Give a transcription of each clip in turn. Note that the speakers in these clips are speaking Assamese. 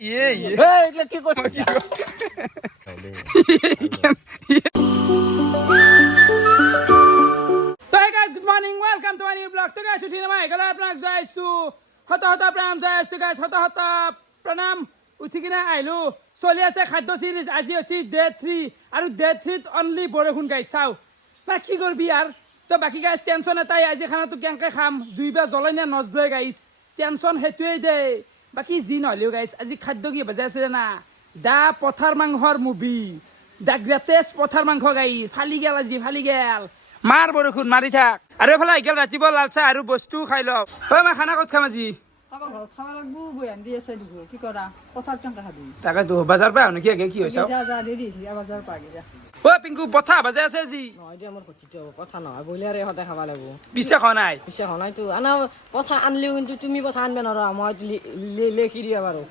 এইটা কি কথা Good morning, welcome to my new vlog. To guys, uthi na mai gala apnak jaisu. Hota pranam jaisu guys. Hota pranam uthi kina ailu. Soli ase khaddo series aji achi day 3 aru day 3 only borokhun guys sao. Na ki korbi yar? To baki guys tension etai aji khana to kenke kham juiba jolai na nojdoy guys. Tension hetuei de. Baki ji nohliu guys aji khaddo ki baja ase na. Da pothar manghor movie. The greatest pothar mangho guys. Phali gel aji phali gel. মার বৰষুণ মাৰি থাক আৰু এফালে আইগেল ৰাতিব লালচা আৰু বস্তু খাই ল ঐ মই খানা ক'ত খাম আজি খাব খাব লাগবো বয়ান দি আছে দিব কি কৰা পথাৰ কেনকা খাবি তাকে তো বাজাৰ পাও নেকি আগে কি হৈছে যা যা দেৰি হৈছে বাজাৰ পাগি যা ঐ পিংকু পথা বাজে আছে আজি নহয় দিয়া মোৰ খচিতে হ'ব কথা নহয় বইলাৰে সদায় খাব লাগিব পিছে খ নাই পিছে হনাইতো আনা পথা আনলিও কিন্তু তুমি পথা আনবে নৰা মই লেখি দিবা পাৰো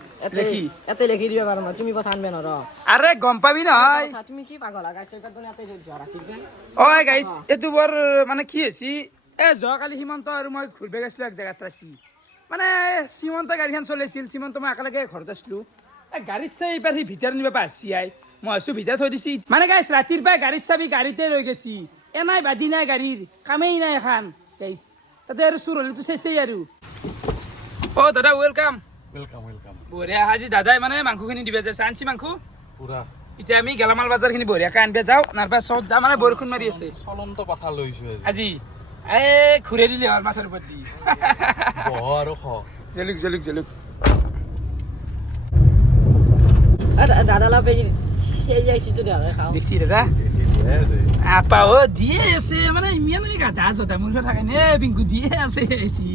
এতে লেখি দিবা পাৰো মই তুমি পথা আনবে নৰা আৰে গম পাবি নহয় তুমি কি পাগল লাগাইছ একদম এতে জলছ ৰাতিকে ঐ গাইস এটো বৰ মানে কি হৈছে এ যোৱাকালি হিমন্ত আৰু মই ঘুৰবে গৈছিলো এক জাগাত ৰাতি মানে সীমন্ত গাড়ীখন চলাইছিল সীমন্ত মই একেলগে ঘৰত আছিলো গাড়ীত চাই এইবাৰ সি ভিতৰ নিব পাৰছি আই মই আছো ভিতৰত থৈ দিছি মানে গাইছ ৰাতিৰ পাই গাড়ীৰ চাবি গাড়ীতে ৰৈ গেছি এনাই বাদি নাই গাড়ীৰ কামেই নাই এখন গাইছ তাতে আৰু চুৰ হলেতো চেচেই আৰু অ দাদা ওয়েলকাম বঢ়িয়া আজি দাদাই মানে মাংসখিনি দিবে যে চাঞ্চি মাংস পুরা এতিয়া আমি গেলামাল বাজাৰখিনি বঢ়িয়াকৈ আনবে যাওঁ নাৰপা চত যা মানে বৰষুণ মাৰি আছে চলন্ত পাঠা লৈছো আজি এ ঘূৰে দিলে হ'ল মাথাৰ ওপৰত দি বহ আৰু খ জলুক দাদালা পেজি সেই যাইছি তো দেখা খাও দেখছি দাদা আপা ও দিয়ে আছে মানে ইমান গাধা জধা মূৰ্খ থাকে নে পিংকু দিয়ে আছে এচি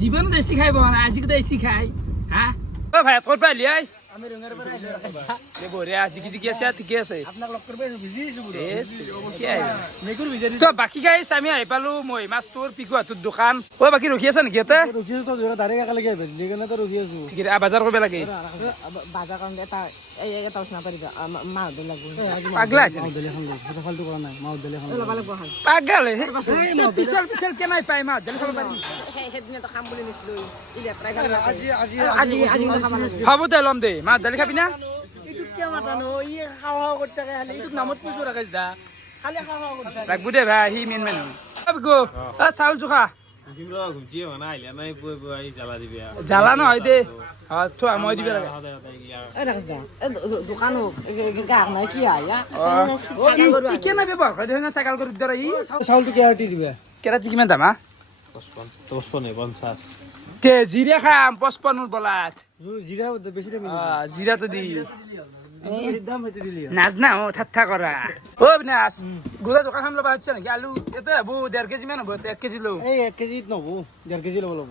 জীৱনত এচি খাই বহা নাই আজি কোথায় এচি খাই হা ও ভাই ক'ত পাই লিয়াই আমি ৰঙৰ পৰা আহিলো বঢ়িয়া জিকি আছে ঠিকে আছে আপোনাক লগ কৰিব বিজি আছো মেকুৰ বিজি তো বাকি গাইছ আমি আহি পালো মই মাছ তোৰ পিকু হাতৰ দোকান ও বাকি ৰখি আছে নেকি এটা ৰখি আছো তো ডাইৰেক্ট একেলগে ভেজলি কেনে তো ৰখি আছো ঠিক আছে বাজাৰ কৰিব লাগে বাজাৰ কাৰণ এটা উচনা পাৰিবা মাছ দে লাগব পাগলা আছে মাউদলি এখন লৈ ফটো ফালতু কৰা নাই মাউদলি এখন লবা লাগব হাল পাগল পিছল কেনাই পাই মা জল খাব পাৰি হেদিনে তো খাম বুলি নিছিলো ইলে ট্রাই আজি খাব দে লম দে মা দালি খাবি না ইটুক কিয় মাতানো ই খাওয়া করতে থাকে খালি ইটোক নামত পুজো ৰাখিছ দা খালি খাওয়া কৰতে ৰাখবো দে ভাই সি মেন মেন গো চাউল জোখা জ্বালা নহয় দে থোৱা মই দিব লাগে দোকানো গাক নাই কি আয়া কেনে ব্যৱহাৰ কৰে দেখোন চাইকেল কৰি দৰে ই চাউলটো কেৰাটি দিবা কেৰাটি কিমান দাম হা 55 কেজিৰে খাম 55 বলাত জিৰা বেছি দাম জিৰাটো দি দাম হেতি দিলি নাজনা ও ঠাট্টা কৰা ও বিনাশ গোলা দোকান ল'বা হচ্ছে নেকি আলু এতে হবো 1.5 কেজি মান হ'ব 1 কেজি লও এই 1 কেজিত নহব 1.5 কেজি ল'ব লাগিব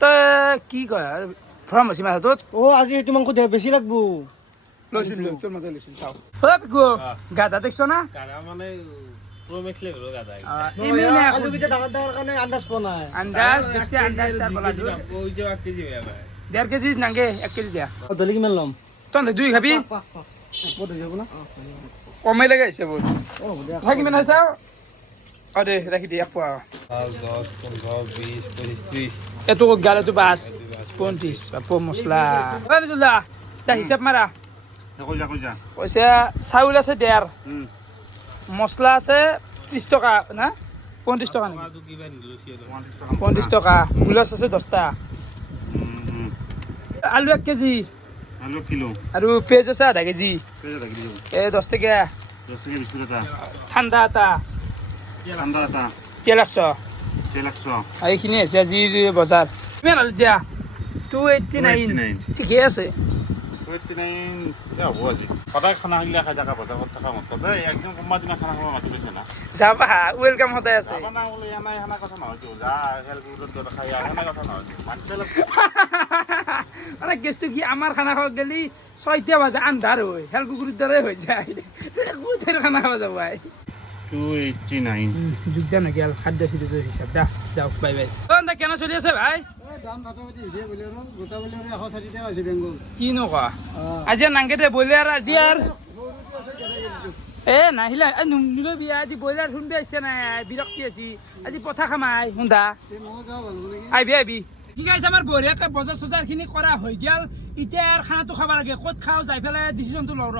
তই কি কয় ফ্ৰম হৈছে মাথাটোত ও আজি এইটো মাংস বেছি লাগব লৈছিল তোৰ মতে লৈছিল চাও ও পিকু গাধা দেখছ না গাধা মানে প্ৰমেক্স লেভেল গাধা আলু কিটা ডাঙৰ ডাঙৰ কাৰণে আন্দাজ পোৱা নাই আন্দাজ দেখছি আন্দাজ তাৰ বলা ওই যে 1 কেজি হয় ভাই 1.5 কেজি নাংগে 1 কেজি দিয়া দলি কিমান ল'ম তই দুই খাবি ক'ত হৈ যাব না কমে লাগে আহিছে বহুত ও দে থাকি মানে চাও অ দে ৰাখি দিয়া পোৱা 10 15 20 25 30 এটো গালটো বাস 35 বাপু মছলা আরে দুলা তা হিসাব মারা কইজা পয়সা চাউল আছে 1.5 মছলা আছে 30 টাকা না 35 টাকা 35 টাকা গুলাস আছে 10টা আলু 1 কেজি আলু কিলো আৰু পেঁয়াজ আছে আধা কেজি পেজ লাগি দিব এ 10 টাকা 10 টাকা বিস্কুট এটা ঠাণ্ডা এটা ঠাণ্ডা এটা তেল 100 তেল 100 আৰু এইখিনি আছে আজিৰ বজাৰ কিমান হ'ল দিয়া 289 ঠিকে আছে 29 যাব আজি সদায় খানা গিলা খাই থাকা বজাৰত থকা মত দেই একদম কমা দিনা খানা খাব মাতি গৈছে না যাবা ওয়েলকাম হতে আছে খানা বলে এনাই খানা কথা নহয় তো যা হেল গুৰুত দৰ খাই আনা কথা নহয় মানচেল মানে গেছটো কি আমাৰ খানা খাব গেলি 6টা বাজে আন্ধাৰ হয় হেল কুকুৰৰ দৰে হৈ যায় কোথায় খানা খাব যাব ভাই 289 যোগদান হৈ গেল খাদ্য চিদ্য হিচাপ দা যাও বাই বাই না কেনে চলি আছে ভাই দাম ভাতমতি হৈছে বলেৰো গোটা বলেৰো 160 টাকা হৈছে বেংগল কি নকা আজি নাংগে দে বইলাৰ আজি আৰ এ নাহিলা নুনিলে বিয়া আজি বইলাৰ শুনবে আছে না বিৰক্তি আছি আজি পথা খামাই হুন্দা মই যাও ভাল নেকি আইবি ঠিক আছে আমাৰ বঢ়িয়াকৈ বজাৰ চজাৰখিনি কৰা হৈ গ'ল এতিয়া আৰু খানাটো খাব লাগে ক'ত খাওঁ যাই পেলাই ডিচিশ্যনটো লওঁ ৰ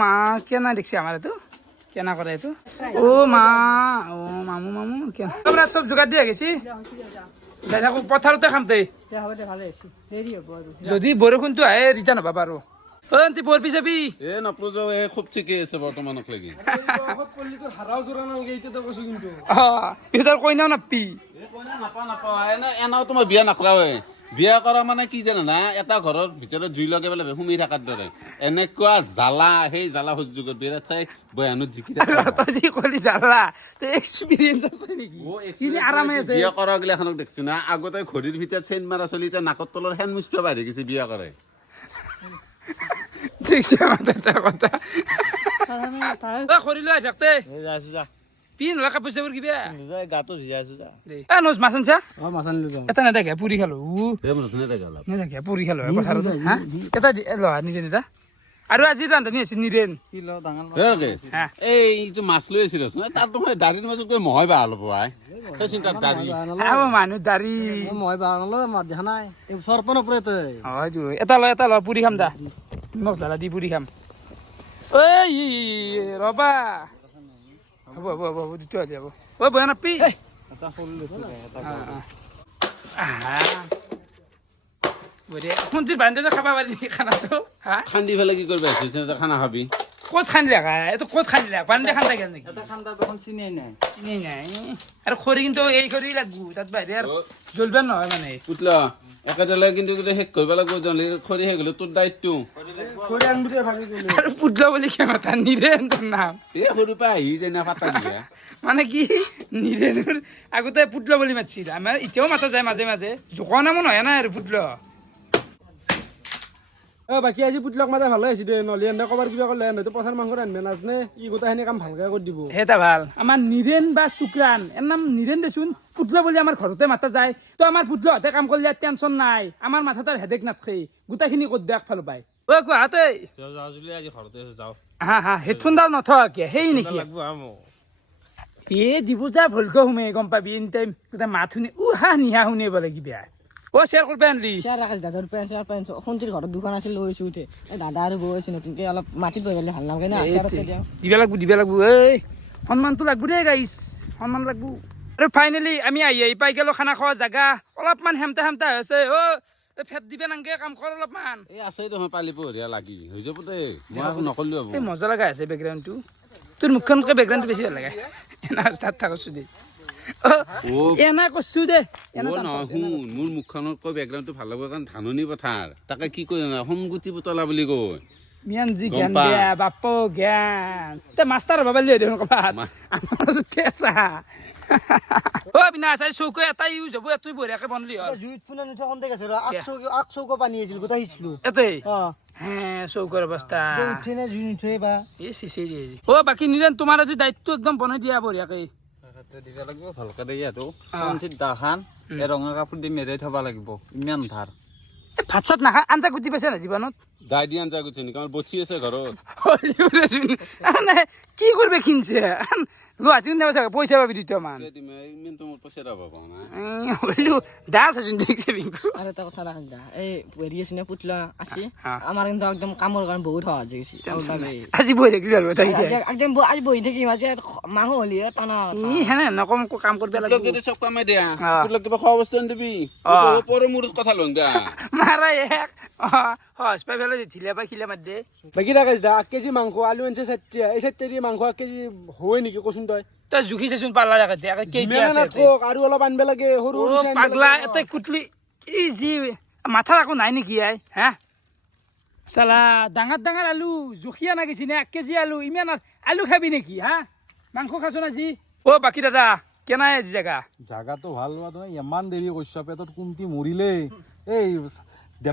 মা কেনা দেখছি আমাৰ এইটো কেনা কৰে এইটো মা মামু কেনা আপোনাৰ চব যোগাৰ দিয়া গৈছি যাই থাকোঁ পথাৰতে খাম দেই যদি বৰষুণটো আহে ৰিটাৰ্ণ হ'ব বাৰু তই বৰপি যাবি নপ্ৰজো খুব ঠিকেই আছে বৰ্তমানক লাগি পিছত কইনাও নাপি নাপাওঁ এনাও তোমাৰ বিয়া নকৰাৱে বিয়া কৰা মানে কি জানা না এটা ঘৰৰ ভিতৰত জুই লগাই পেলাই সোমাই থকাৰ দৰে এনেকুৱা জ্বালা সেই জ্বালা সহ্য কৰি বিৰাট চাই বয়ানত জিকি তই যি কলি জ্বালা এক্সপিৰিয়েঞ্চ আছে নেকি আৰামে আছে বিয়া কৰা গিলা এখনক দেখছো না আগতে ঘড়ীৰ ভিতৰত চেইন মাৰা চলি এতিয়া নাকত তলৰ হেন মুচপা বাঢ়ি গৈছে বিয়া কৰে দেখছে আমার একটা কথা খরি লই থাকতে পিন হলা কাপড় চাপড় কিবা গাতো ভিজাই আছো যা নজ মাছ আনছা মাছ আনিলো যা এটা নেদেখে পুরি খালো নেদেখে পুরি খালো কথাটো হা এটা ল নিজে নিজা আৰু আজি ৰান্ধনি আছে নিৰেন এইটো মাছ লৈ আছিল তাত তোমাৰ দাড়িৰ মাজত গৈ মহয় বাহ অলপ তই চিন্তা দাড়ি মানুহ দাড়ি মই বানালো মাছ দেখা নাই এই সরপন ওপরেতে হয়তো এটা ল পুরি খাম দা মছলা দি পুরি খাম ঐ ৰবা হ'ব দিটো যাব ঐ বয়া নাপি এটা ফুল লৈছো এটা শুনছিৰ বান্ধে খাবা পাৰি নেকি খানাটো হা খান্দি পেলাই কি কৰিবা খানা খাবি ক'ত খান্দি ৰাখা এইটো ক'ত খান্দি ৰাখা বান্ধে খান্দা গেল নেকি এটা খান্দা তখন চিনি নাই আৰু খৰি কিন্তু এই খৰি লাগবো তাত বাহিৰে আৰু জ্বলবেন নহয় মানে পুতলা একেডালে কিন্তু শেষ কৰিব লাগিব খৰি শেষ হ'লে তোৰ দায়িত্ব আৰু পুতলা বুলি কিয় মাতা নিৰেন তোৰ নাম এই সৰুৰ পৰা আহি যেনে পাতা দিয়া মানে কি নিৰেনৰ আগতে পুতলা বুলি মাতিছিল আমাৰ এতিয়াও মাতা যায় মাজে মাজে জোকৰ নামো নহয় নাই আৰু পুতলা বাকী আজি পুতলক মাতে ভালে হৈছে দে নহ'লে এনে ক'বাৰ কিবা ক'লে নহয়তো পথাৰ মাংস ৰান্ধবে নাজনে ই গোটেইখিনি কাম ভালকে কৰি দিব এটা ভাল আমাৰ নিৰেন বা শুক্ৰান এৰ নাম নিৰেন দেচোন পুতলা বুলি আমাৰ ঘৰতে মাতা যায় তো আমাৰ পুতলাহঁতে কাম কৰিলে টেনচন নাই আমাৰ মাথাত হেডেক নাথাকে গোটেইখিনি কৰি দিয়ক ফালৰ পাই গুৱাহাটী আজি ঘৰতে যাওঁ হা হেডফোনডাল নথকে সেই নেকি দিব যা ভুলকৈ শুমে গম পাবি এনি টাইম গোটেই মাত শুনি উহা নিহা শুনিব লাগিব শ্বেয়াৰ কৰবা আনলি শ্বেয়াৰ ৰাখিছ দাদাৰ পেন শুনছিৰ ঘৰত দুখন আছিল লৈছো উঠে এই দাদা আৰু বৌ আছে নতুনকে অলপ মাটিত বহি পেলাই ভাল নালাগে না দিব লাগব এই সন্মানটো লাগব দেই গাইছ সন্মান লাগব আৰু ফাইনেলি আমি আহি পাই গেলো খানা খোৱা জাগা অলপমান হেমতা হৈছে ফেট দিবে নাংগে কাম কৰ অলপমান এই আছে নহয় পালি পহৰীয়া লাগি হৈ যাব দে মই আকৌ নকৰিলো এই মজা লগা আছে বেকগ্ৰাউণ্ডটো তোৰ মুখখনকৈ বেকগ্ৰাউণ্ডটো বেছি ভাল লাগে এনা ষ্টাৰ্ট থাকছো দে এনা কৈছো দে মোৰ মুখখনতকৈ বেকগ্ৰাউণ্ডটো ভাল হ'ব কাৰণ ধাননি পথাৰ তাকে কি কয় সংগুতি পুতলা বুলি কয় মিয়ান জি জ্ঞান দিয়া বাপ জ্ঞান তে মাষ্টাৰ হ'ব পাৰিলে দেখোন ক'বাত আমাৰ মাজতে আছা বিনাশ চৌক এটাই ইউজ হ'ব এটাই বঢ়িয়াকে বনলি হয় জুইত ফুনা নুঠা কণ্টেক আছে আগ চৌক পানী আছিল গোটেই সিঁচলো এটাই চৌকৰ অৱস্থা উঠে নে জুই নুঠে বা বাকী নিৰেন তোমাৰ আজি দায়িত্ব একদম বনাই দিয়া বঢ়িয়াকে দিব লাগিব ভালকে দেই ইয়াতো পঞ্চিত দাখান এই ৰঙা কাপোৰ দি মেৰাই থব লাগিব ইমান ধাৰ ভাত চাত নাখা আঞ্জা গুটি পাইছে না জীৱনত দাই দি আঞ্জা গুচি নেকি আমাৰ বচি আছে ঘৰত কি কৰবে কিনছে গুৱাহাটী নেব চাগে পইচা পাবি দুটামান দাস আছোন দেখছে আৰু এটা কথা ৰাখ দা এই হেৰি আছে নে পুতলা আছে আমাৰ কিন্তু একদম কামৰ কাৰণে বহুত সহজ হৈ গৈছে আজি বহি থাকিলি আৰু একদম আজি বহি থাকিম আজি মাংস হ'লি টানা হেনে নকম কাম কৰিব লাগিব চব কামাই দিয়া কিবা খোৱা বস্তু আনিবি পৰে মোৰ কথা লং দিয়া মাৰা এক সহজ পাই পেলাই ঢিলা পাই খিলা মাত দে বাকী ৰাকেশ দা 1 কেজি মাংস আলু আনিছে 60 এই 70 দি মাংস 1 কেজি হয় নেকি কচোন তই জুখি চাচোন পাল্লা ৰাখে দে কেজি আছে আৰু অলপ আনবে লাগে সৰু পাগলা এটা কুটলি এই যি মাথা আকৌ নাই নেকি হা চালা ডাঙৰ আলু জুখিয়া নাগিছি নে 1 কেজি আলু ইমান আলু খাবি নেকি হা মাংস খাচোন আজি বাকী দাদা কেনাই আজি জাগাটো ভাল হোৱা নহয় ইমান দেৰি কৰিছা পেটত কুমটি মৰিলে এই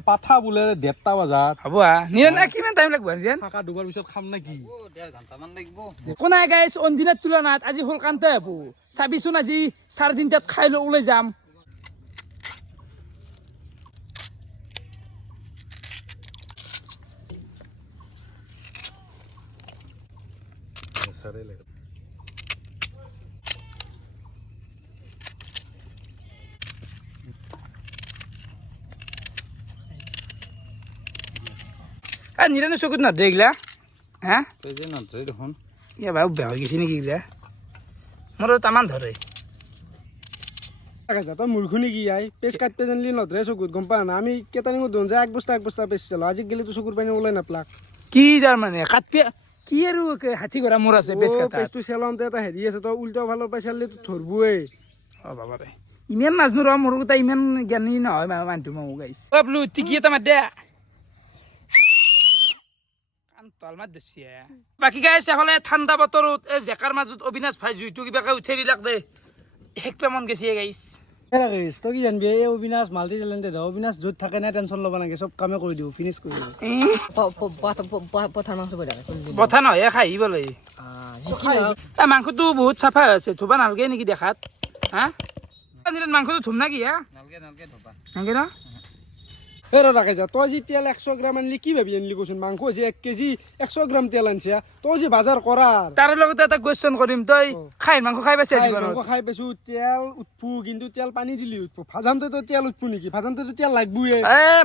পাঠা বোলে 1:30 বজাত হ'ব নিৰন কিমান টাইম লাগব নিৰন থাকা দুবাৰ পিছত খাম নেকি 1.5 ঘণ্টামান লাগিব একো নাই গাইছ অনদিনৰ তুলনাত আজি সোনকালতে হ'ব চাবিচোন আজি 3:30 খাই লৈ ওলাই যাম নিৰানো চকুত নধৰে এইগিলা হা তই যে নধৰে দেখোন ইয়া বাৰু বেয়া হৈ গৈছে নেকি এইগিলা মোৰ তামান ধৰে তই মূৰ্খ নেকি আই পেজ কাটপে জানলি নধৰে চকুত গম পা না আমি কেটানিঙত দোন যায় এক বস্তা পেজ চালো আজি গেলি তো চকুৰ পানী ওলাই নাপলাক কি তাৰমানে কাটপে কি আৰু হাতী কৰা মোৰ আছে বেছ কাটা পেজটো চেলনতে এটা হেৰি আছে তই উল্টা ফালৰ পৰা চাললি তো ধৰবই অ বাবা ৰে ইমান নাজনো ৰ মোৰ কথা ইমান জ্ঞানী নহয় মানুহটো মই গাইছ অ ব্লু টিকি এটা মাত দে কান্তল মাত দছিয়া বাকি গাইছ এফালে ঠাণ্ডা বতৰত এই জেকাৰ মাজত অবিনাশ ভাই জুইটো কিবাকে উঠাই দিলাক দে এক পেমন গেছি গাইছ তই কি জানবি এই অবিনাশ মাল্টি টেলেণ্টেড অবিনাশ য'ত থাকে নাই টেনশ্যন ল'ব নালাগে চব কামে কৰি দিওঁ ফিনিছ কৰি দিওঁ পথাৰ মাংস বঢ়িয়া কথা নহয় খাই বোলে এই মাংসটো বহুত চাফা হৈ আছে ধুবা নালাগে নেকি দেখাত হা মাংসটো ধুম না কি হা নালগে ধবা নালাগে ন এই ৰাখে যা তই যি তেল 100 গ্ৰাম আনলি কি ভাবি আনলি কচোন মাংস হৈছে 1 কেজি 100 গ্ৰাম তেল আনছা তই যি বাজাৰ কৰাৰ তাৰ লগতে এটা কুৱেশ্যন কৰিম তই খাই মাংস খাই পাইছে মাংস খাই পাইছো তেল উঠবো কিন্তু তেল পানী দিলি উঠবো ভাজামতে তো তেল উঠবো নেকি ভাজামতে তো তেল লাগবই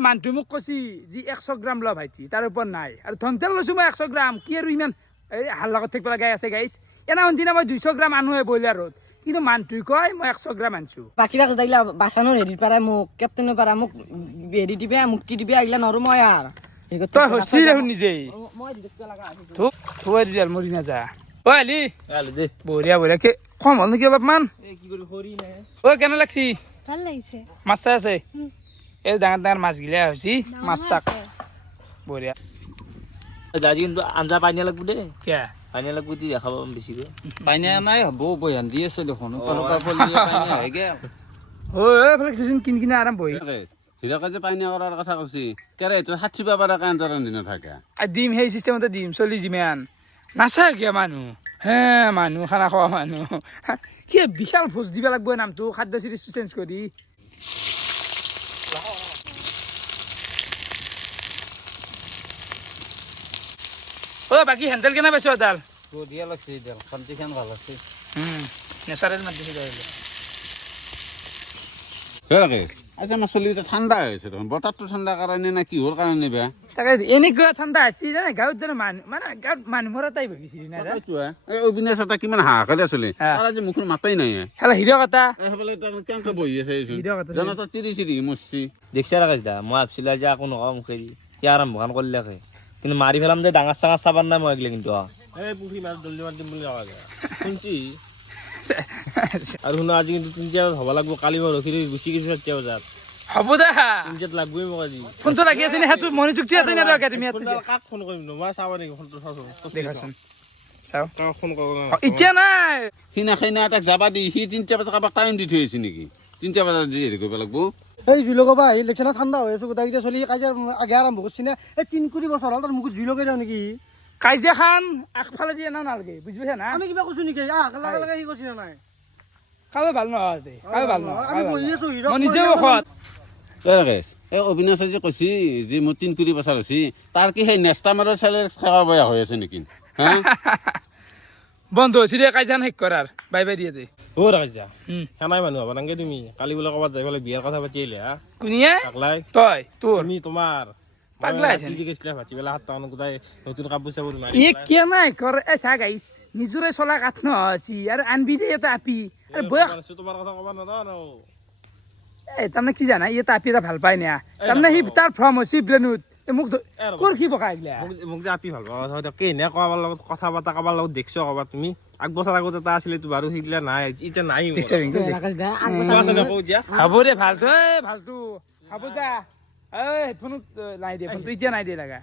মানুহটো মোক কৈছি যি 100 গ্ৰাম ল ভাইটি তাৰ ওপৰত নাই আৰু ধন তেল লৈছো মই 100 গ্ৰাম কি আৰু ইমান এই হাল লগত থাকিব গাই আছে গাইছ এনা অন্তিনা মই 200 গ্ৰাম আনোৱে ব্ৰইলাৰত কিন্তু মানুহটোৱে কয় মই 100 গ্ৰাম আনছো বাকী ৰাখ দাইলা বাচানৰ হেৰিৰ পৰা মোক কেপ্টেনৰ পৰা মোক হেৰি দিবে মুক্তি দিবে আহিলা নৰো মই আৰ তই হস্তি দেখোন নিজে মই দিতে লাগা আছে থুৱাই দিয়াল মৰি নাযা ঐ আলি দে বঢ়িয়া বঢ়িয়া কম হ'ল নেকি অলপমান কি কৰি হৰি নাই ঐ কেনে লাগছি ভাল লাগিছে মাছ চাই আছে এই ডাঙৰ ডাঙৰ মাছগিলা হৈছে মাছ চাক বঢ়িয়া আজি কিন্তু আঞ্জা পানী লাগব দে কিয়া পানী লাগব দি দেখাব বেছিকৈ পানী নাই হ'ব বয়ান দি আছে দেখোন পানী হয়গে ঐ ফ্লেক্সিচন কিন কিনে আৰাম বহি হীৰকে যে পানী কৰাৰ কথা কৈছি কেৰে এইটো 60 পাৰাকে আঞ্জাৰ দিন থাকে দিম সেই চিষ্টেমতে দিম চলি যিমান নাচায় কিয় মানুহ হে মানুহ খানা খোৱা মানুহ কি বিশাল ভোজ দিব লাগব নামটো খাদ্য চিৰিজ চেঞ্জ কৰি ও বাকি হেণ্ডেল কেনে পাইছো এডাল বঢ়িয়া লাগছে এডাল কণ্ডিশ্যন ভাল আছে নেচাৰেল মাত দিছে তাইলে হীৰকে আজি আমাৰ চলিটা ঠাণ্ডা হৈছে দেখোন বতৰটো ঠাণ্ডা কাৰণে না কিহৰ কাৰণে বেয়া তাকে এনেকুৱা ঠাণ্ডা আছে জানে গাঁৱত জানো মানুহ মানে গাঁৱত মানুহ মৰা টাইপ হৈ গৈছিল না এই অবিনাশ এটা কিমান হাহাকাৰে চলে তাৰ আজি মুখৰ মাতাই নাই খেলা হিৰ কথা এইফালে তাৰ কেনেকে বহি আছে হীৰৰ কথা জানা তাৰ চিৰি মৰছি দেখছা ৰাখাইছ দা মই ভাবছিলো আজি আকৌ নকওঁ মুখেদি কি আৰম্ভখন কৰিলাকে কিন্তু মাৰি পেলাম যে ডাঙৰ চাঙৰ চাবাৰ নাই মই এগিলে কিন্তু এই পুখুৰী মাছ জলদি মাৰি দিম বুলি কোৱা যায় শুনছি আৰু শুনা আজি কিন্তু 3 বজাত হ'ব লাগব কালি মই ৰখি গুচি গৈছো 7 বজাত হ'ব দে 3 বজাত লাগবই মোক আজি ফোনটো লাগি আছে নে হেতু মনোযোগটো আছে নে একাডেমিয়াত কাক ফোন কৰিম ন মই চাব নেকি ফোনটো চাচোন দেখাচোন চাও কাক ফোন কৰোঁ এতিয়া নাই সিনা এটাক যাবা দি সি 3 বজাত কাবাক টাইম দি থৈ আহিছে নেকি 3 বজাত যি হেৰি কৰিব লাগব এই জুই লগাবা আহি দেখছে না ঠাণ্ডা হৈ আছে গোটাইকেইটা চলি কাজিয়াৰ আগে আৰম্ভ কৰিছে নে এই 3 বছৰ হ'ল তাৰ মুখত জুই লগাই যাওঁ নেকি কাজিয়া খান আগফালে দিয়ে না নালাগে বুজি পাইছা না আমি কিবা কৈছো নেকি লগে লগে সি কৈছে না নাই কাবে ভাল নহয় দে কাবে ভাল নহয় আমি বহি আছো হিৰক মই নিজেও খত এই অবিনাশে যে কৈছি যে মোৰ 3 বছৰ হৈছে তাৰ কি সেই নেক্সট টাইমৰ চালে খাৱা বয়া হৈ আছে নেকি হা বন্ধ হৈছে দে কাজিয়া শেষ কৰাৰ বাই বাই দিয়ে দে অ ৰাখিছ যা সেনাই মানুহ হ'ব নাংগে তুমি কালি বোলে ক'ৰবাত যাই পেলাই বিয়াৰ কথা পাতি আহিলে হা কোনিয়ে পাগলাই তই তোৰ তুমি তোমাৰ পাগলা আছে কি কৈছিলা ভাতি বেলা 7 টাউন গোটাই নতুন কাপোৰ চাপোৰ মাৰি এ কিয় নাই কৰ এ চা গাইছ নিজৰে চলা কাঠ নহছি আৰু আনবি দে এটা আপি আৰু বয়স তোমাৰ কথা ক'ব নাজানো এই তাৰমানে কি জানা এটা আপি এটা ভাল পাই না তাৰমানে সি তাৰ ফৰ্ম হৈছে ব্ৰেনুত মোক কৰ কি বকা এইগিলা মোক যে আপি ভাল পাওঁ কেনে কাৰোবাৰ লগত কথা পতা কাৰোবাৰ লগত দেখছো ক'ৰবাত তুমি আগবছৰ আগত এটা আছিলে তো বাৰু সেইগিলা নাই এতিয়া নাই হ'ব দে ভালটো ভালটো হ'ব যা এই ফোনত নাই দে ফোনটো এতিয়া নাই দে লাগা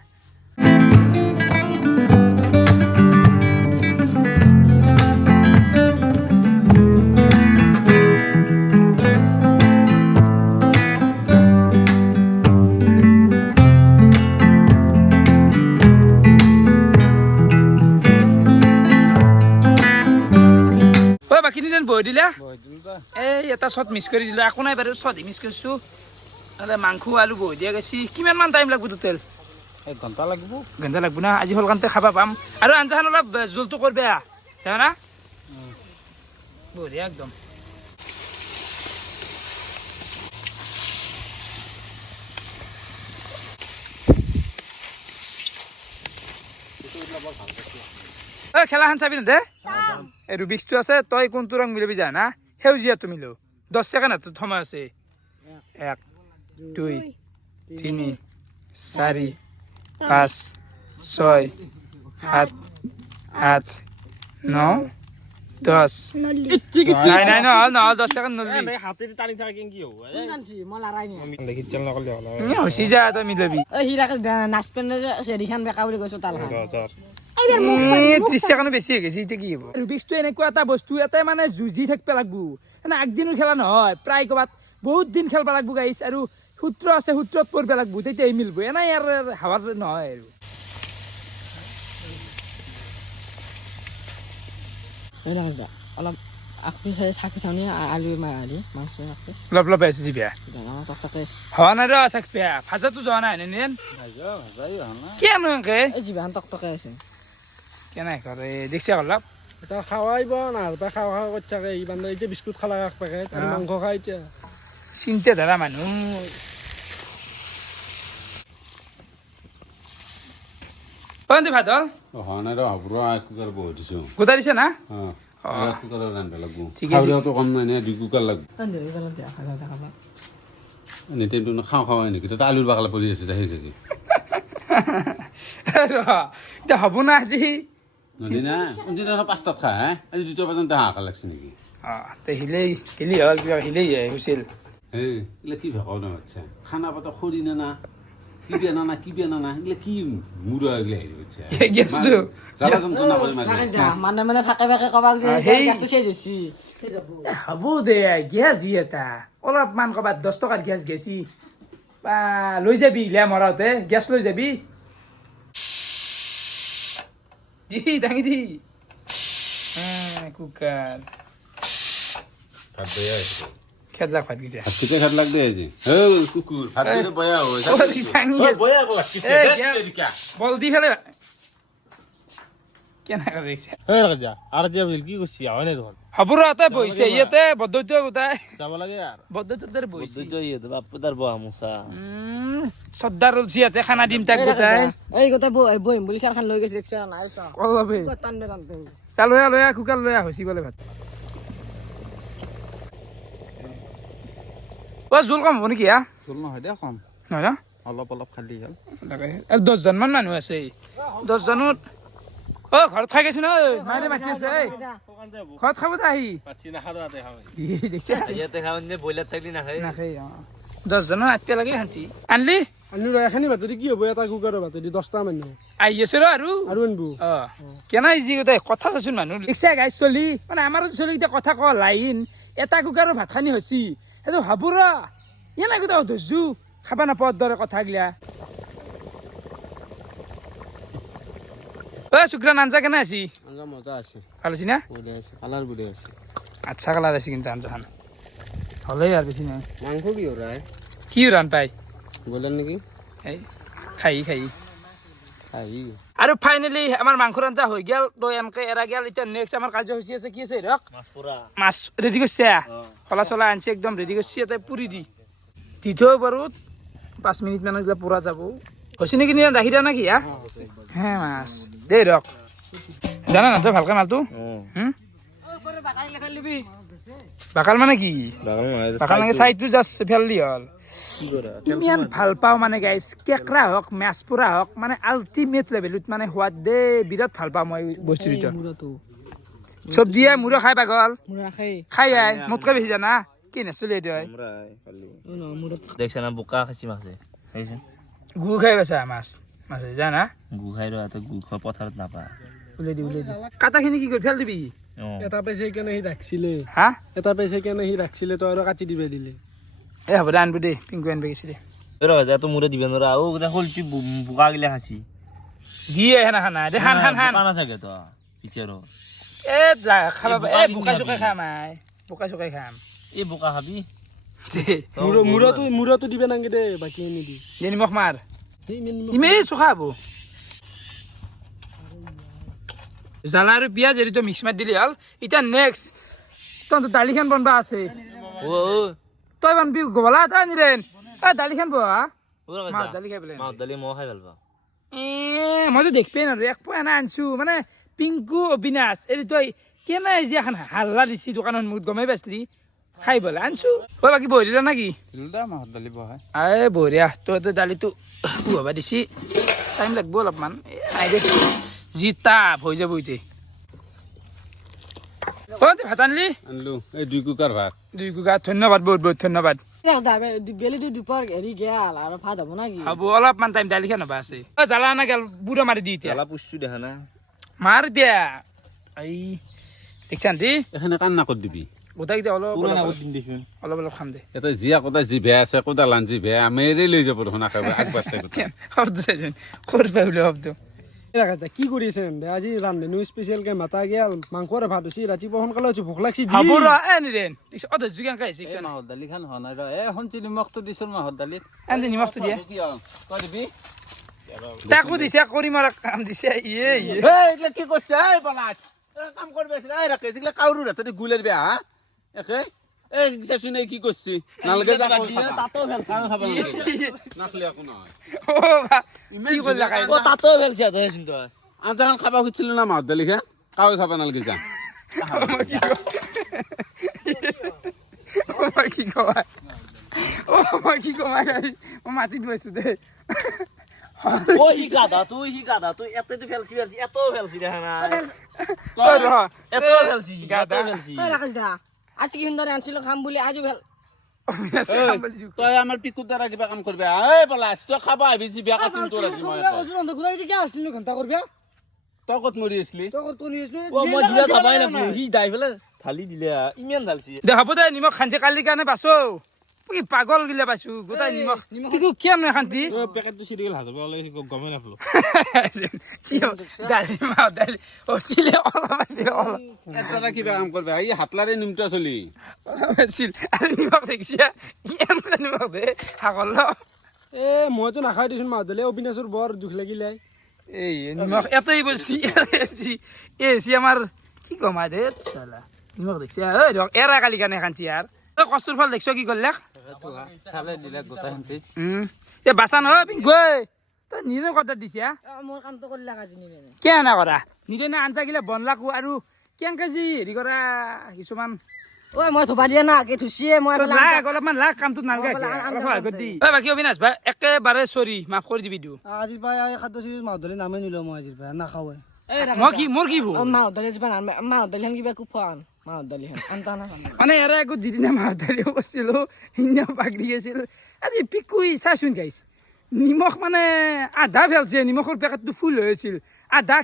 বাকী দিন বহি দিলা এই এটা শ্বট মিছ কৰি দিলোঁ একো নাই বাৰু শ্বট মিছ কৰিছোঁ নহ'লে মাংস আলু বহি দিয়া গৈছে কিমান মান টাইম লাগব টোটেল 1 ঘণ্টা লাগিব ঘণ্টা লাগব না আজি হ'ল কাৰণতে খাবা পাম আৰু আঞ্জাখন অলপ জোলটো কৰবা জানা না বঢ়িয়া একদম খেলাখন চাবি দে এই ৰুবিক্সটো আছে তই কোনটো ৰং মিলাবি জানা সেউজীয়াটো মিলো 10 ছেকেণ্ড সময় আছে 1 2 3 4 5 6 7 8 9 10 নাই নাই নহ'ল 10 ছেকেণ্ড নলবি হাতেদি টানি থাকে কি হ'ব মই লৰাই নি দেখি চল নকলি হ'ল হচি যা তই মিলাবি হিৰাকে নাচপেন যে হেৰিখান বেকা বুলি কৈছো তালখান 30 ছেকেণ্ড বেছি হৈ গৈছে এতিয়া কি হ'ব ৰুবিক্সটো এনেকুৱা এটা বস্তু এটাই মানে যুঁজি থাকিব লাগব মানে একদিনৰ খেলা নহয় প্ৰায় ক'ৰবাত বহুত দিন খেলবা লাগব গাইছ আৰু সূত্ৰ আছে সূত্ৰত পঢ়িব লাগব তেতিয়াই মিলব এনেই আৰু হাৱাৰ নহয় আৰু অলপ আপনি চাকি চাউনি আলু মাৰি মাংস আছে লপ লপ আছে জিবিয়া টকটকে হোৱা নাই ৰ চাক পিয়া ভাজাটো যোৱা নাই নেন কিয়নো এনেকে এই জিভাখন টকটকে আছে কেনে কৰে দেখছি অলপ এটা খাওয়াইব না এটা খাওয়া করছে থাকে এই বান্ধব এই যে বিস্কুট খালা এক প্যাকেট আর মাংস খাইছে চিন্তা ধাৰা মানুহ পন্দি ভাত হল হোৱা নাই ৰ হাবুৰা কুকাৰ বহুত দিছোঁ গোটাই দিছে না কুকাৰৰ ৰান্ধিব লাগিব ঠিক আছে। খাওয়াটো কম নাই নে 2 কুকাৰ লাগিব খাবা এনে টাইমটো খাওঁ খাওঁ নেকি তাতে আলুৰ বাকলা পৰি আছে যাই থাকি ৰ এতিয়া হ'ব না আজি নদী না অঞ্জিত 5টাত খা হে আজি 2টা পৰ্যন্ত হাঁহ লাগছে নেকি তে হিলেই হিলি হ'ল কিবা হিলেই হৈছিল হেই এইগিলা কি ভাবাও না বাচ্চা খানা পাতা খৰি না না কি বিয়া না না কি বিয়া না না এইগিলা কি মূৰা এইগিলা হেৰি বাচ্চা গেছটো জ্বালা যন্ত্ৰণা কৰি মাৰি মানে মানে ফাকে ফাকে কবাক যে সেই গাছটো চেজ হৈছি হ'ব দে গেছ যি এটা অলপমান ক'ৰবাত 10 টকাৰ গেছ গেছি বা লৈ যাবি ইলা মৰাওঁতে গেছ লৈ যাবি দি দাঙি দি কুকাৰ ভাত বেয়া হৈছে খেদলাক ভাত গিছা ভাত কেতিয়া খাত লাগ দে আজি হে কুকুৰ ভাত কেতিয়া বেয়া হৈছে দাঙি বেয়া লাগছে বল দি ফেলে কেনে কৰি দেখিছে এই ৰাজা আৰু এতিয়া বিল কি কৰিছি হয় নাই দেখোন হ'ব ৰ তই বহিছে ইয়াতে বদ্ধটো গোটাই যাব লাগে আৰু বদ্ধটোৰ বহিছে বাপু তাৰ বহা মোচা চৰ্দাৰ ইয়াতে খানা দিম তাক গোটাই এই গোটা বহিম বুলি চাৰ খান লৈ গৈছে দেখছ নাই চা কলবে টানবে টানবে তা লৈ কুকাৰ লৈ হৈছি গলে ভাত অ জোল কম হ'ব নেকি চল নহয় দে কম নহয় ন অলপ অলপ খালি হ'ল তাকে 10 মান মানুহ আছে 10 জনত অ ঘৰত খাই গৈছো ন মাইৰে মাতি আছে ঘৰত খাব দে আহি পাছি নাখাওঁ তাতে খাওঁ দেখছি ইয়াতে খাওঁ নে ব্ৰইলাৰ থাকলি নাখায় নাখাই 10 জনৰ আটপে লাগে শান্তি আনলি আনি এখানি ভাতৰি কি হ'ব এটা কুকাৰৰ ভাতৰি 10টা মানুহ আহি আছে ৰ আৰু আনবো কেনে যি গোটাই কথা চাচোন মানুহ দেখছা গাই চলি মানে আমাৰ চলি এতিয়া কথা কোৱা লাইন এটা কুকাৰৰ ভাত খানি হৈছি সেইটো হ'ব ৰ এনে গোটা ধৰছো খাবা নাপাৱাৰ দৰে কথাগিলা অ শুক্ৰান আঞ্জা কেনে আছি আঞ্জা মজা আছে ভাল আছি না বুঢ়ে আছে কালাৰ বুঢ়ে আছে আচ্ছা কালাৰ আছে কিন্তু আঞ্জাখান হ'লেই আৰু বেছি নাই মাংস কি হয় কি ৰান পাই বইলাৰ নেকি এই খাই আহি আৰু ফাইনেলি আমাৰ মাংসৰ আঞ্জা হৈ গেল তো এনেকে এৰা গেল এতিয়া নেক্সট আমাৰ কাৰ্যসূচী আছে কি আছে ৰক মাছ পুৰা মাছ ৰেডি কৰিছে ফলা চলা আনছে একদম ৰেডি কৰিছে ইয়াতে পুৰি দি থৈ বাৰু 5 মিনিট মানৰ কিবা পুৰা যাব হৈছে নেকি নিয়া ৰাখি দিয়া নেকি হে মাছ দে ৰক জানা না তই ভালকে মালটো বাকাল মানে কি বাকাল মানে চাইটো জাষ্ট ফেললি হ'ল ইমান ভাল পাওঁ মানে গাইছ কেকৰা হওক মাছ পুৰা হওক মানে আল্টিমেট লেভেলত মানে সোৱাদ দে বিৰাট ভাল পাওঁ মই বস্তুটো চব দিয়ে মোৰো খাই পাগল খাই আই মোতকৈ বেছি জানা কি নচলে এইটো দেখছ না বোকা খাচি মাছে দেখিছে গু খাই পাইছা মাছ মাছে জানা গু খাই ৰ গু খোৱা পথাৰত নাপায় উলাই দি কাটাখিনি কি কৰি ফেল দিবি এটা পাইছে সেইকাৰণে সি ৰাখিছিলে হা এটা পাইছে সেইকাৰণে সি ৰাখিছিলে তই আৰু কাটি দিবা দিলে এই হ'ব দে আনবো দে পিংকু আনবো গৈছে দে তো মোৰে দিব নোৱাৰা আৰু গোটেই হলটি বোকা গিলা খাচি দিয়ে হেনা খানা দে খান পানা চাগে তো পিছাৰ এ খাবা বোকাই চোকাই খাম বোকাই চোকাই খাম এই বোকা খাবি মূৰটো দিবা নাংগে দে বাকী নিদি দে নিমখ মাৰ ইমেই চোখা হ'ব জ্বালা আৰু পিঁয়াজ হেৰিটো মিক্স মাৰি দিলে হ'ল এতিয়া নেক্সট তহঁতৰ দালিখন বনবা আছে তই বনবি গলা তই নিৰেন দালিখন বহা দালি খাই পেলাই মাছ দালি মই খাই ভাল পাওঁ মইতো দেখবই নোৱাৰো এক পোৱা এনে আনছো মানে পিংকু অবিনাশ এই তই কেনে যে এখন হাল্লা দিছি দোকানত মুখ গমেই পাইছিলি খাই বলে আনছো অ বাকী বহিলা নাকি তিলদা মাহত দালি বহাই আই বঢ়িয়া তই দালিটো পুহাবা দিছি টাইম লাগব অলপমান নাই দে যি তাপ হৈ যাব এতিয়া অ তই ভাত আনলি আনলো এই 2 কুকাৰ ভাত 2 কুকাৰ ধন্যবাদ বহুত বহুত ধন্যবাদ বেলিটো দুপৰ হেৰি গেল আৰু ভাত হ'ব নাকি হ'ব অলপমান টাইম দালি খান হ'বা আছে অ জ্বালা না গেল বুঢ়া মাৰি দি এতিয়া জ্বালা পুষ্টি দেখা না মাৰ দিয়া এই দেখছান দি এখানে কান্না কৰি দিবি গোটাইকেইটা অলপ পুৰণা অলপ আগত দিন দিছোন অলপ অলপ খাম দে এটা জিয়া কটা যি বেয়া আছে কোদাল আনজি বেয়া মেৰে লৈ যাব দেখোন একেবাৰে আগবাঢ়তে শব্দ চাইছোন ক'ত পাই বোলে শব্দ ৰাখাইছা কি কৰি আছে আজি ৰান্ধনি স্পেচিয়েলকে মাতা গেল মাংসৰে ভাত হৈছে ৰাতিপুৱা সোনকালে হৈছে ভোক লাগছি হ'ব ৰ নিদেন অধৈৰ্য কেন খাইছে এই মাহত দালি খান হোৱা নাই ৰ শুনছি নিমখটো দিছোন মাহত দালিত এনে নিমখটো দিয়ে কি হ'ল তই দিবি তাকো দিছে কৰি মাৰা কাম দিছে ইয়ে ইয়ে এইগিলা কি কৰিছে এই বলাত কাম কৰিব আছে এই ৰাখে যিগিলা কাউৰু ৰাতে গুলেৰ বেয়া হা একে এই চাচোন এই কি কৰিছে নালগে যা তাতো ভেলছি খাব নালাগে নাখলি একো নহয় অ বা কি কৰিলা খাই অ তাতো ভেলছি তইচোন তই আঞ্জাখন খাব খুজিছিলো না মাহত দালি খা কাউৰি খাব নালাগে যা মই কি কবা মই কি কবা মই মাটিত বৈছো দে ও হি গাধা তুই এতেটো ফেলছি এত ফেলছি দেখা না তই ৰ এত ফেলছি গাধা। ফেলছি তই ৰাখিছ দা আজি কি সুন্দৰ আনছিলো খাম বুলি আজিও ভেল তই আমাৰ পিকুৰ দ্বাৰা কিবা কাম কৰিবি এই বলাত তই খাব আহিবি যি বেয়া কাটিম তোৰ আজি মই ঘণ্টা কৰিবা তই ক'ত মৰি আছিলি তই ক'ত কৰি আছিলি? ও মই দিলা চাবাই না সি দাই ফেলে ঢালি দিলে ইমান ঢালছি দে হ'ব দে নিমখ খান্দি কালিৰ কাৰণে পাছো কি পাগল গিলা পাইছো গোটাই নিমখ কি কিয় নহয় শান্তি পেকেটটো চিৰিয়েল হাতব ওলাই গমেই নাপালো কি হ'ল? দালি মাহ দালি অছিলে অলপ আছিল অলপ এটা কিবা কাম কৰিবি এই হাতলাৰে নিমটা চলি অলপ আছিল আৰু নিমখ দেখিছে এনেকুৱা নিমখ দে শাকৰ ল এ মইতো নাখাই দিছোন মাহত দালি অবিনাশৰ বৰ দুখ লাগিলে এই নিমখ এটাই বসি এসি আমার কি কমা দে চালা নিমখ দেখছি ঐ রক এরা কালি কানে খানছি আর কষ্টর ফল দেখছ কি করলে খালে দিলে গোটাই শুনছি এ বাসা নহয় পিংগুই তই নিজে কথা দিছা মোৰ কামটো কৰিলা আজি নিলে কিয় না কৰা নিজে না আঞ্জা গিলা বনলাকো আৰু কেনেকে যি হেৰি কৰা কিছুমান ঐ মই থবা দিয়া না কে থুছিয়ে মই লাগ অলপমান লাগ কামটোত নালগে বাকী অবিনাশ ভাই একেবাৰে চৰি মাফ কৰি দিবি দিওঁ আজিৰ পৰা এই খাদ্য চিৰিজ মাহত দালি নামেই নিলো মই আজিৰ পৰা নাখাওৱে মই কি মোৰ কি ভুল মাহত দালি যিমান মাহত দালিখন কিবা কুফান মাহত দালিখন আনতা না মানে এৰা একো যিদিনা মাছ ধৰিও কৰিছিলোঁ সিদিনা পাগৰি গৈছিল আজি পিকুই চাইচোন গাইছ নিমখ মানে আধা ফেলছে নিমখৰ পেকেটটো ফুল হৈ আছিল আধা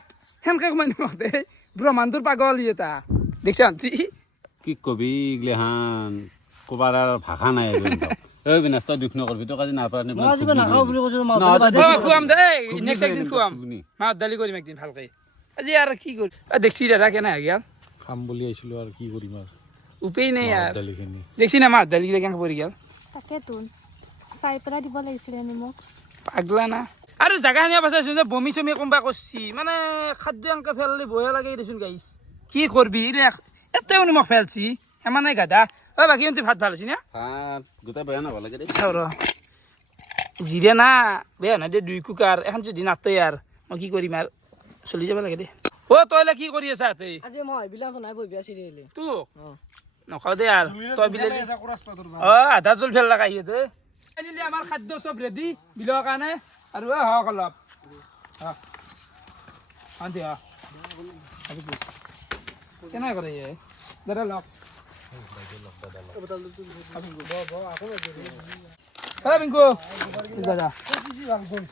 সেনেকৈ অকণমান নিমখ দে ব্ৰহ্মাণ্ডৰ পাগল ই এটা দেখিছা কি কবি এইগিলাখান ক'বাৰ আৰু ভাষা নাই এই বিনাশ তই দুখ নকৰবি তই কাজি নাপাৰ খুৱাম দে নেক্সট একদিন খুৱাম মাছ দালি কৰিম একদিন ভালকৈ আজি আৰু কি কৰি দেখছি দাদা কেনে গেল খাম বুলি আহিছিলো আৰু কি কৰিম আৰু উপায় নাই আৰু দালিখিনি দেখছি না মাছ দালি কেনেকৈ পৰি গেল তাকেতো চাই পেলাই দিব লাগিছিলে নিমখ পাগলা না আৰু জাগাখিনি পাইছোঁ যে বমি চমি কোনোবা কৰিছি মানে খাদ্য এনেকৈ ফেলালে বহে লাগে দেচোন গাইছ কি কৰবি এতেও নিমখ ফেলছি সিমানে গাধা অ বাকী এনে ভাত ভাল হৈছে না ভাত গোটেই বেয়া নাপাব লাগে দেই চাওঁ ৰ জিৰে না বেয়া নাই দে 2 কুকাৰ এখন যদি নাতে আৰু মই কি কৰিম আৰু চলি যাব লাগে দে অ তইলে কি কৰি আছা তাতে আজি মই বিলাটো নাই বহি আছি ৰেলি তোক নখাও দে আৰু তই বিলে অ আধা জল ফেল লগা আহিয়ে দে ফাইনেলি আমাৰ খাদ্য চব ৰেডি বিলৰ কাৰণে আৰু হওক অলপ শান্তি কেনেকৈ কৰে দাদা লওক পিংকু দাদা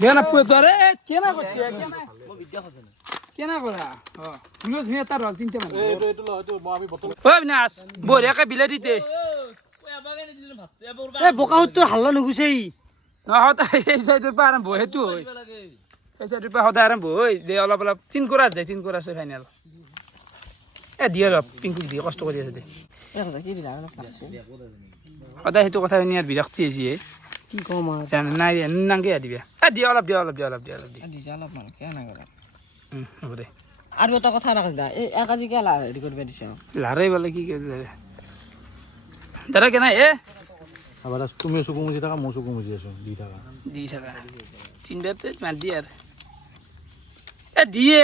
বেয়া নাপায় তো আরে কেনা করছি কেনা করা নিউজ নিয়ে তার রল চিনতে মানে ও বিনাশ বঢ়িয়াকে বিলে দিতে এই বোকা তোৰ হাল্লা নুগুছেই সদায় এই চাইডৰ পৰা আৰম্ভ সেইটো হয় এই চাইডৰ পৰা সদায় আৰম্ভ হয় দে অলপ অলপ 3 কোৰাছ যায় 3 কোৰাছ ফাইনেল এ দিয়ে অলপ পিংকুক দিয়ে কষ্ট কৰি আছে দে কি দিলা সদায় সেইটো কথা শুনি আৰু বিৰক্তি হৈছে কি কম আৰু জানো নাই নাংগে দিবা দিয়ে অলপ দিয়ে অলপ দিয়ে অলপ দিয়ে অলপ দিয়ে দিছা অলপমান কিয় নাই কৰা হ'ব দে আৰু এটা কথা ৰাখিছ দা এই এক আজি কিয় হেৰি কৰিব দিছা লাৰে বোলে কি দাদা কেনে আবার তুমিও চকু মুজি থাকা মই চকু মুজি আছো দি থাকা দি থাকা 3 বেতে মান দি আৰু এ দিয়ে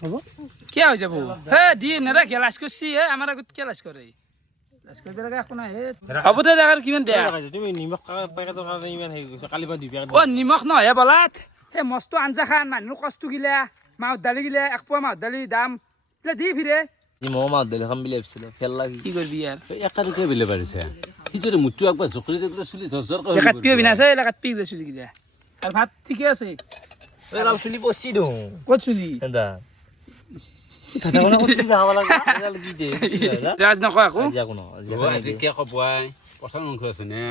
হ'ব কিয় হৈ যাব হে দিয়ে নেৰাখে লাজ কৰিছি হে আমাৰ আগত কিয় লাজ কৰে লাজ কৰিব লগা একো নাই হে হ'ব দে দেখাৰ কিমান দে তুমি নিমখ পেকেটৰ কাৰণে ইমান হেৰি কৰিছা কালি পৰা 2 পেকেট অ নিমখ নহয় বলাত সেই মস্ত আঞ্জা খান মানুহ কষ্ট গিলা মাহত দালি গিলা 1 পোৱা মাহত দালি দাম এইবিলাক দি ফিৰে মই মাছ দালি খাম বুলি ভাবিছিলো ফেল লাগি কি কৰিবি ইয়াৰ একাৰুকে বিলে পাৰিছে সি যদি মুঠটো একবাৰ জকৰি দিলে চুলি ঝৰঝৰ কৰি দেখাত পিও বিনাছে এলাকাত পি গলে চুলি গিলা আৰু ভাত ঠিকে আছে এডাল চুলি পচি দিওঁ ক'ত চুলি এদা ঠাণ্ডা কৰি যাব লাগে এডাল কি দে ৰাজ নকয় আকৌ আজি একো নহয় আজি কিয় কবাই কথা মাংস আছে নে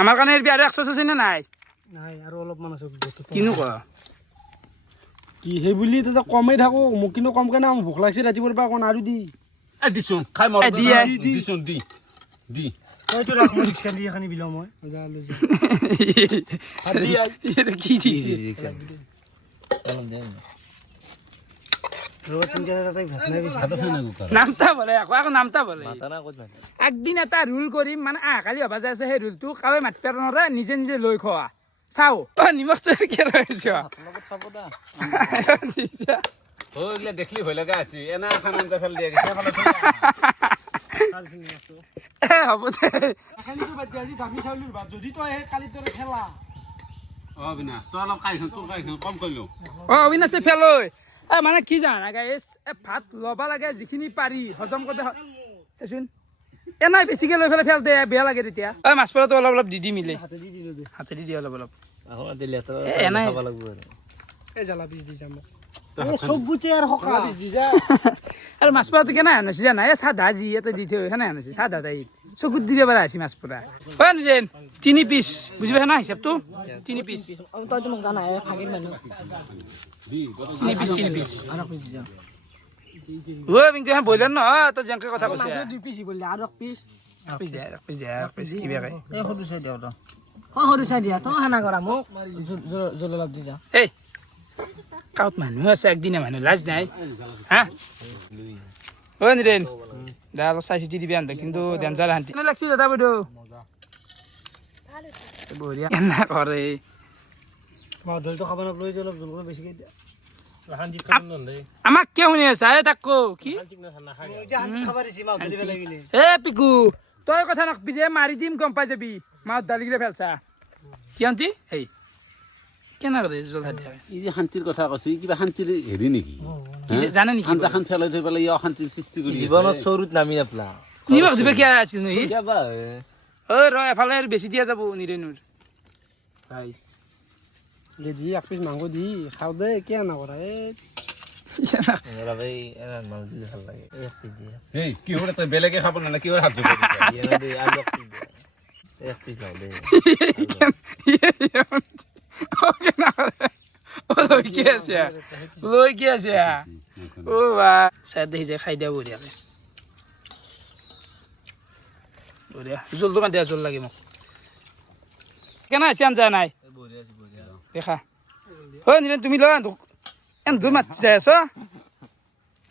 আমাৰ কাৰণে আৰু এক্সাৰচাইজ আছে নে নাই নাই আৰু অলপমান আছে কিনো ক কি সেই বুলি তেতিয়া কমেই থাকো মোক কিন্তু কমকে না ভোক লাগিছে ৰাতিপুৱাৰ পৰা অকণ আৰু দি দিছোন খাই মৰ দিছোন দি দি তইতো ৰাখ মই ৰিক্সা দি এখানি বিলো মই যা লৈ যা কি দিছে নামতা বলে আকৌ নামতা বলে একদিন এটা ৰুল কৰিম মানে কালি হবা যাই আছে সেই ৰুলটো কাৱে মাতিব নৰে নিজে নিজে লৈ খোৱা চাও নিমখ তই কি লৈছ ওইলে দেখলি ভয় লাগা আছে এনা খান আনজা ফেল দিয়ে হ'ব দে খালিটো বাদ দি আজি দামি চাউলৰ ভাত যদি তই সেই কালিৰ দৰে খেলা অ বিনা তই অলপ কাইখন তোৰ কাইখন কম কৰিলো অবিনাশে ফেলৈ মানে কি জানা গাইছ ভাত ল'বা লাগে যিখিনি পাৰি হজম কৰিব চাচোন এনাই বেছিকে লৈ পেলাই ফেল দে বেয়া লাগে তেতিয়া মাছ পৰাটো অলপ অলপ দি মিলে হাতেদি দি অলপ অলপ এনাই এই জ্বালা পিছ দি যাম চব বুটে আৰু সকা পিছ দি যা আৰু মাছ পৰাটো কেনে আনিছে জানা এই চাধা যি এটা দি থৈ সেনে আনিছে চাধা তাই চকুত দিব পাৰা আছে মাছ পৰা হয় নিজেন 3 পিচ বুজি পাইছা না হিচাপটো 3 পিচ তইতো মোক জানা ভাগিন মানুহ 3 পিচ আৰু পিছ দি যা ও বিংকে হা বইলাৰ ন তো জেংকে কথা কৈছে 2 পিচ বললি আৰু পিচ পিছ কি বেয়া এই সৰু চাই দিও তো সৰু চাই দিয়া তো হানা কৰা মোক জল অলপ দি যা এই কাউত মানুহ আছে একদিনে মানুহ লাজ নাই হা ও নিৰেন দাল চাই চিটি দিবি আনতে কিন্তু ডেঞ্জাৰ হান্তি কেনে লাগছি দাদা বৈদো বঢ়িয়া এনা কৰে মা দলটো খাব নপলৈ অলপ জল অলপ বেছিকে দিয়া হান্দি খান নলে আমাক কিয় শুনি আছা এই তাক কো কি হান্দি না খাই এতিয়া হান্দি খাব দিছি মা দলি লাগিলে এ পিকু তই কথা নকবি দে মাৰি দিম গম পাই যাবি মাত দালিগিলে ফেলছা কি আন্তি এই কেনে কৰে জল হাতিয়া ই যে শান্তিৰ কথা কৈছে কিবা শান্তিৰ হেৰি নেকি কি জানে নেকি আঞ্জাখন ফেলাই থৈ পেলাই ই অশান্তিৰ সৃষ্টি কৰি জীৱনত চৰুত নামি নাপলা নিমখ দিবে কিয় আছিল নি কেবা ঐ ৰ এফালে বেছি দিয়া যাব নিৰেনুৰ ভাই দে দি এক পিছ মাংস দি খাও দে কিয় নকৰা এই ভাই এনা মাল দিলে ভাল লাগে এক পিচ দিয়া এই কি হ'ল তই বেলেগে খাব নালাগে কি হ'ল হাত জোৰ এনা দে আলু এক পিচ নাও দে লৈ কি আছে অ বা চাই দেখি যায় খাই দিয়া বঢ়িয়াকে বঢ়িয়া জলটো মানে দিয়া জল লাগে মোক কেনে আছে আঞ্জা নাই দেখা হয় নিৰেন তুমি লৈ এন মাতি যাই আছ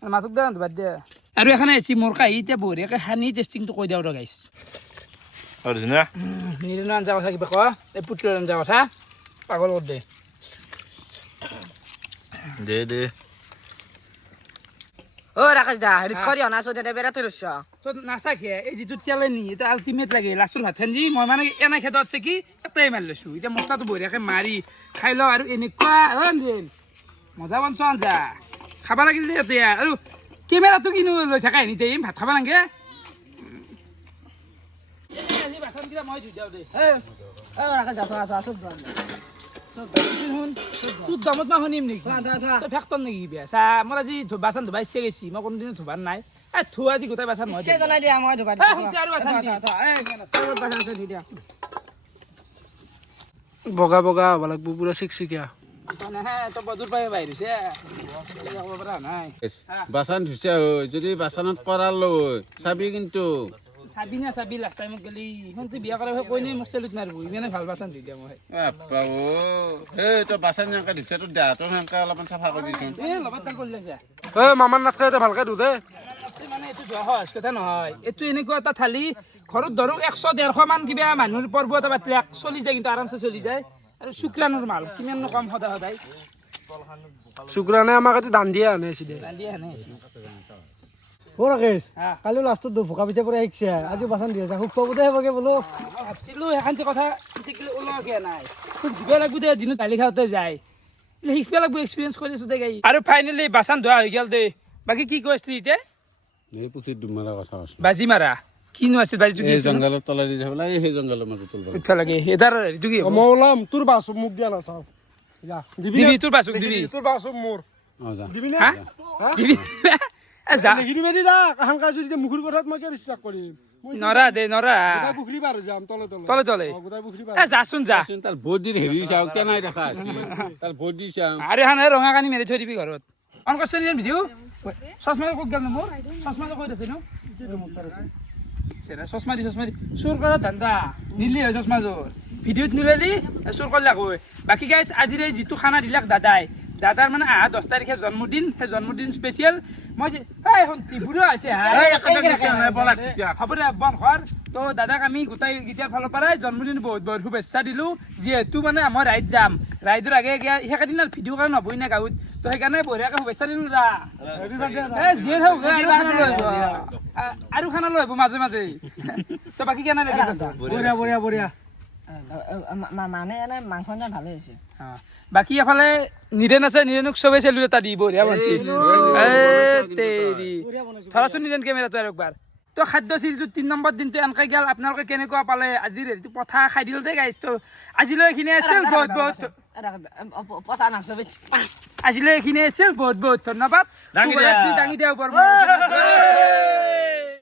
মাতক দে বাদ দে আৰু এখানে আহিছি মোৰ কাহি এতিয়া বঢ়িয়াকে সানি টেষ্টিংটো কৈ দিওঁ ৰ গাইছ নিৰেনৰ আঞ্জা কথা কিবা ক এই পুতলৰ আঞ্জা কথা পাগল কৰি দে দে ও ৰাকেশ দা হেৰি কৰি অনা চৌ দে বেৰা থৈ ৰছ তই নাচাকে এই যিটো তেলে নি এটা আল্টিমেট লাগে লাষ্টৰ ভাত খান দি মই মানে এনে ক্ষেত্ৰত আছে কি এটাই মাৰি লৈছোঁ এতিয়া মছলাটো বঢ়িয়াকৈ মাৰি খাই লওঁ আৰু এনেকুৱা মজা বনছ আঞ্জা খাব লাগিল দে এতিয়া আৰু কেমেৰাটো কিনো লৈ থাকা এনিতে ভাত খাব লাগে বাচনকেইটা মই ধুই দিওঁ দেই ৰাকেশ দা থোৱা চব তোৰ দামত মই শুনিম নেকি তই ফেক্টৰ নেকি কিবা চা মোৰ আজি বাচন ধুবা ইচ্ছা গৈছি মই কোনোদিনো ধুবাৰ নাই এই ধুৱা আজি গোটেই বাচন মই জনাই দিয়া মই ধুবা বগা বগা হ'ব লাগিব পুৰা চিকচিকীয়া তই বদুৰ পাই বাহিৰছে নাই বাচন ধুইছে হয় যদি বাচনত কৰাৰ লৈ চাবি কিন্তু চাবি না চাবি লাষ্ট টাইমত গেলি সিহঁতে বিয়া কৰা কৈ নি মোক চেলুট মাৰিব ইমানে ভাল বাচন ধুই দিয়া মই বাপ্পা অ এই তই বাচন এনেকৈ ধুইছে তোৰ দেহাটোৰ সেনেকৈ অলপমান চাফা কৰি দিছোন এই লগত তাল কৰি লৈছা মামাৰ নাথকে এতিয়া ভালকে ধু দে মানে এইটো সহজ কথা নহয় এইটো এনেকুৱা এটা থালি ঘৰত ধৰক 100-150 মান কিবা মানুহৰ পৰ্ব এটা পাতিলে চলি যায় কিন্তু আৰামছে চলি যায় আৰু শুক্ৰাণুৰ মাল কিমাননো কম সদায় সদায় শুক্ৰানে আমাক এইটো দান দিয়ে আনে আছিলে ৰান্ধি আনে অ' ৰাকেশ হা। কালি লাষ্টত ভোকা পিঠা পৰা শিকছে আজি বাচন দি আছে শুক্ত বোধে হ'বগে বোলো ভাবছিলো সেইখানতে কথা শিকিলে ওলোৱাকে নাই তোক দিব লাগিব দে দিনত দালি খাওঁতে যায় শিকিব লাগিব এক্সপিৰিয়েঞ্চ কৰি আছো দে গাই আৰু ফাইনেলি বাচন ধোৱা হৈ গ'ল দে বাকী কি কৈছিলি এতিয়া এই পুথিত ডুব মাৰা কথা আছে বাজি মাৰা কিনো আছিল বাজিটো কি এই আছিল জংঘলৰ তলেদি যাব লাগে সেই জংঘলৰ মাজত তুলব লাগে উঠিব লাগে এটাৰ হেৰিটো কি হ'ব? মই ওলাম তোৰ বাছ মোক দিয়া নাচাও যা দিবি দিবি তোৰ বাচুক দিবি তোৰ বাছ মোৰ অ যা দিবি না হা দিবি এ যা লিখি দিবি দা কাহাংকা যদি মুখৰ কথাত মই কিয় বিশ্বাস কৰিম নৰা দে নৰা গোটাই পুখুৰী পাৰ যাম তলে তলে তলে তলে গোটাই পুখুৰী পাৰ এ যাচোন যা তাৰ বডিৰ হেৰি চাওঁ কেনাই দেখা আছে তাৰ বডি চাওঁ আৰু এখন ৰঙা কানি মেলি থৈ দিবি ঘৰত অন কৰছে নি ভিডিঅ' চশমা ক'ত গ'ল মোৰ চশমাটো ক'ত আছে নো চশমা দি চুৰ কৰা ধান্দা নিলি হয় চশমাযোৰ ভিডিঅ'ত নিলেলি চুৰ কৰিলাক হয় বাকী গাইজ আজিৰ এই যিটো খানা দিলাক দাদাৰ মানে 10 তাৰিখে জন্মদিন সেই জন্মদিন স্পেচিয়েল মই যে এখন ত্ৰিপুৰা আছে হ'ব দে বন ঘৰ তো দাদাক আমি গোটাই গীতাৰ ফালৰ পৰাই জন্মদিন বহুত বহুত শুভেচ্ছা দিলোঁ যিহেতু মানে মই ৰাইড যাম ৰাইডৰ আগে সেইকেইদিন আৰু ভিডিঅ' কাৰণ হ'বই না গাঁৱত তো সেইকাৰণে বঢ়িয়াকৈ শুভেচ্ছা দিলোঁ ৰা যিয়ে হওক আৰু খানা লৈ আহিব মাজে মাজে তো বাকী কেনে লাগে বঢ়িয়া বঢ়িয়া বঢ়িয়া মানে এনে মাংস আঞ্জা ভালে হৈছে বাকী এফালে নিৰেণ আছে নিৰেণক চবেই চেলুট এটা দি বঢ়িয়া বনছি তেৰি ধৰাচোন নিৰেণ কেমেৰাটো আৰু একবাৰ তো খাদ্য চিৰিজৰ 3 নম্বৰ দিনটো এনেকৈ গ'ল আপোনালোকে কেনেকুৱা পালে আজিৰ হেৰিটো পঠা খাই দিলোঁ দেই গাইজ তো আজিলৈ এইখিনি আছিল বহুত বহুত পচা মাংস বেছি আজিলৈ এইখিনি আছিল বহুত বহুত ধন্যবাদ দাঙি দিয়া ওপৰ